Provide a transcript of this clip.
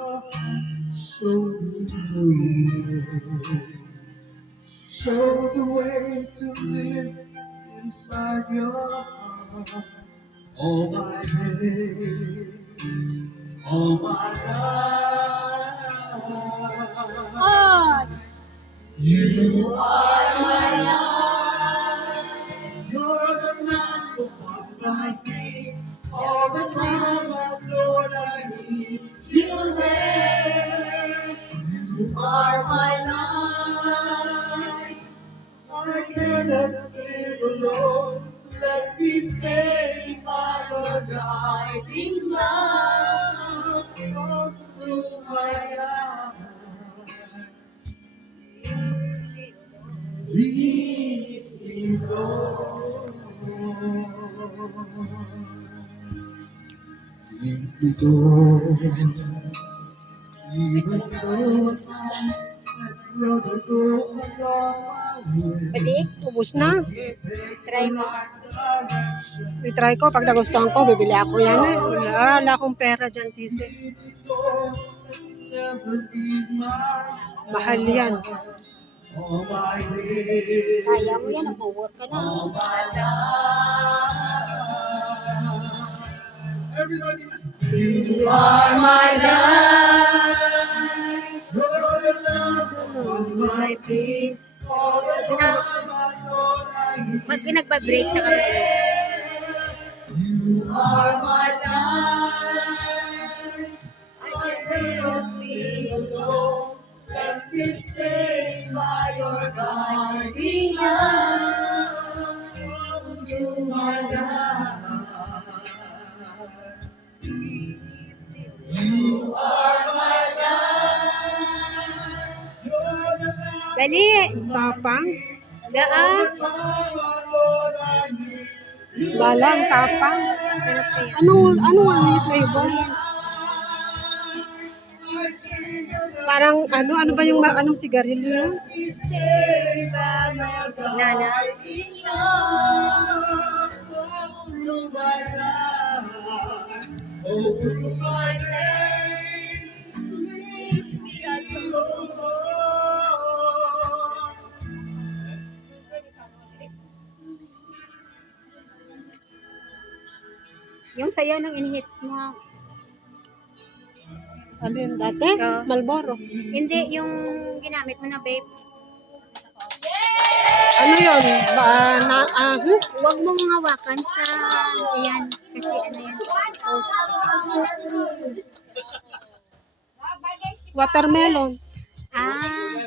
Show me the way. Show the way to live inside your heart. All my days, all my life. You are my life. You're the lamp upon my feet. All the time, Lord, I need you there. You are my life. I cannot live alone. Let me stay by your guiding love all through my life. Leave me alone. Leave me alone. Even though times I'd rather go along my way. Pwede? Ubus na. Try mo. I-try ko. Pag nagustuhan ko, bibili ako yan eh. Wala akong pera dyan, sisi. Mahal yan. Kaya mo yan, nag-work ka na. You are my life. You're the love of my peace. Pag nagpa-break siya kami. You are my life. I cannot be alone. Let me stay by your guiding love through my life. You are my life. You're the light. Dali! Tapang. Daan! Balang, tapang. Sarap kaya. Ano ang yung flavor? Parang ano ba yung anong sigarilyo? Nana. Yung sayo ng in-hits mo. Ano yun dati? Oo. Malboro. Hindi, yung ginamit mo na vape. Ano yun? Huwag mong hawakan sa ayan. Kasi ano yan. Watermelon. Ah.